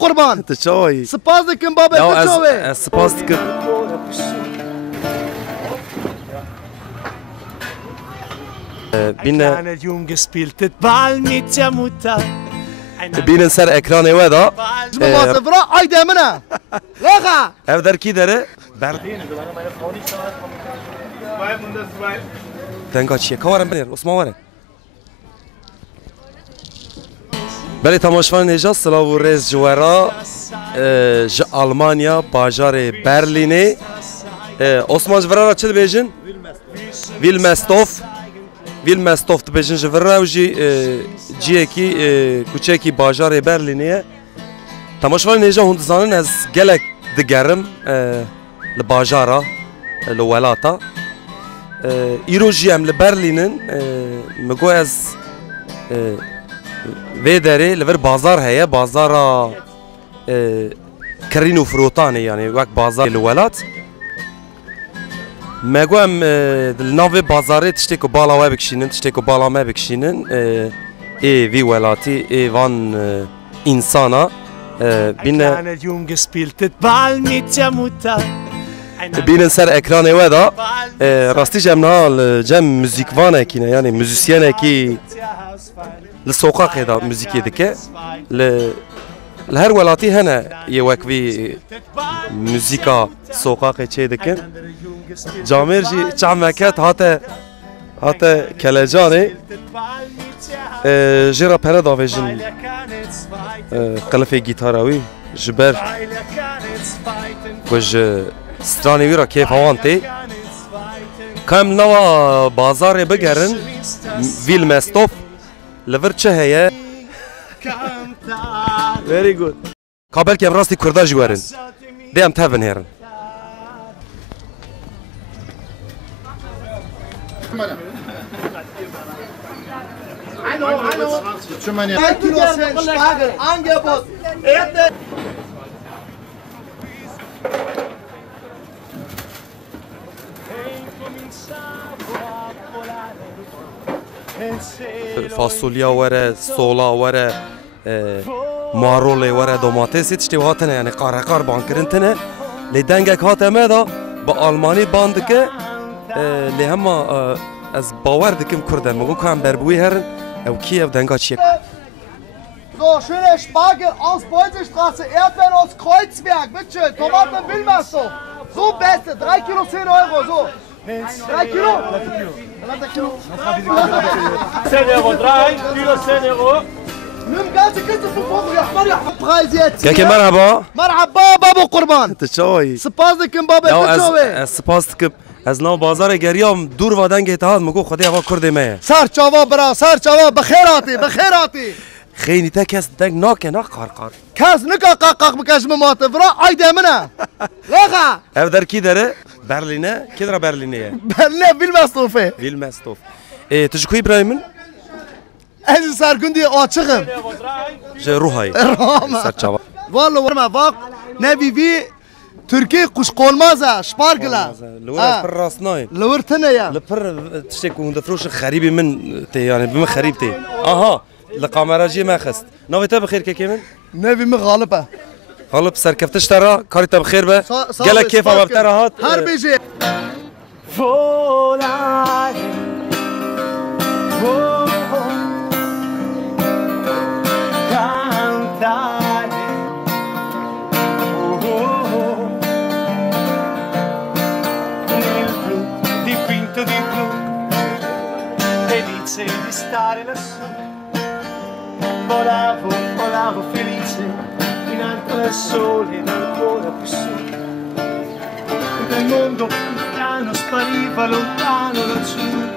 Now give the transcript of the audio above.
قربان تشوي سپاس دکم بابا تشوي سپاس دکم بینن سر اکران ودا ماتفرا ayda منه لغا ev der ki dere Denga çiye kavarım ben Osman var. Beli tamaşvan neja slavu rez jwara j Almanya bajarê Berlinê Osman jwara çil bejin Wilmersdorf dibêjin ji vir jî ciyekî kuçekî bajarê Berlinê tamaşvan neja hûn dizanin ez gelek digerim li bajara li welata îro jî em li Berlînin me got ez vê derê li vir bazar heye bazara kirîn û firotanê yanî wek bazar li welat me got em li navê bazarê tiştê ku bala we bikişînin tiştê ku bala me bikişînin ê vî welatî ê van însana bînin ser ekranê we da rastî jem niha li cem müzîkvanekî ne yanî müzisyenekî li sokaqê da müzîkê dike li her welatî hene yê wek vî müzîka sokaqê çê dikin camêr jî çameket hate kelecanê jê ra pere davêjin qilifê gîtara wî ji ber ku ji stranê wî ra kêf hawan tê ka em nava bazarê bigerin Wilmersdorf li vir çi heye very good ka belkî em rastî Kurda jî werin dê em tevin hêrin Angebot fasulya were sola were marolê were domatesê tiştê hatine yani qareqar bankirin tune lê dengek hate me da bi Almanî ban dike lê hema ez bawer dikim Kurd me got ka em berbûyê herin ew kî ev denga çiye So, schöne Spargel aus Bolzestraße, Erdbeeren aus Kreuzberg, bitteschön, Tomaten Wilmersdorf. So beste, 3 Kilo 10 Euro, so. 3 Kilo? 3 Kilo. 10 Euro, 3 Kilo 10 Euro. Nimm ganze Kiste von Vogel, ja, Preis jetzt. Keke merhaba. Merhaba baba kurban. Tşoy. Spas dikim baba tşoy. Spas dikim. Ez nav bazarê geriyam dûr va dengê te me got xwedê eva Kurdê me ye. Ser çava bira, ser çava, bixêr hatî, bixêr hatî. Xeynî te kes deng nake na qarqar. Kes nika qaq bikeş mi matevra ayda mine. Lega. Ev der ki dere Berlin'e kedra Berlin'e ye. Berlin'e Wilmersdorf'e. Wilmersdorf. Tu ji ku İbrahim'in? Ez sergundi açığım. Ji Ruhayê. Rama. Serçava. Vallahi varma bak. Nevi vi Türkiye kuşkolmaza, şpargla. Lewra pir rastnayê. Lewrtine ya. Li pir tiştê ku hûn difrûşin xerîbê min tê yani bi min xerîb tê. Aha. Li kamera jî me xist. Navê te bixêr kekê min? Nevi mi galip e. Galip serkefte ji te ra karî te bixêr be. Gelek kêfa me bi te re hat. Her bêjê. Di stare lassù, volavo felice in alto al sole ed ancora più su del mondo piano spariva lontano laggiù.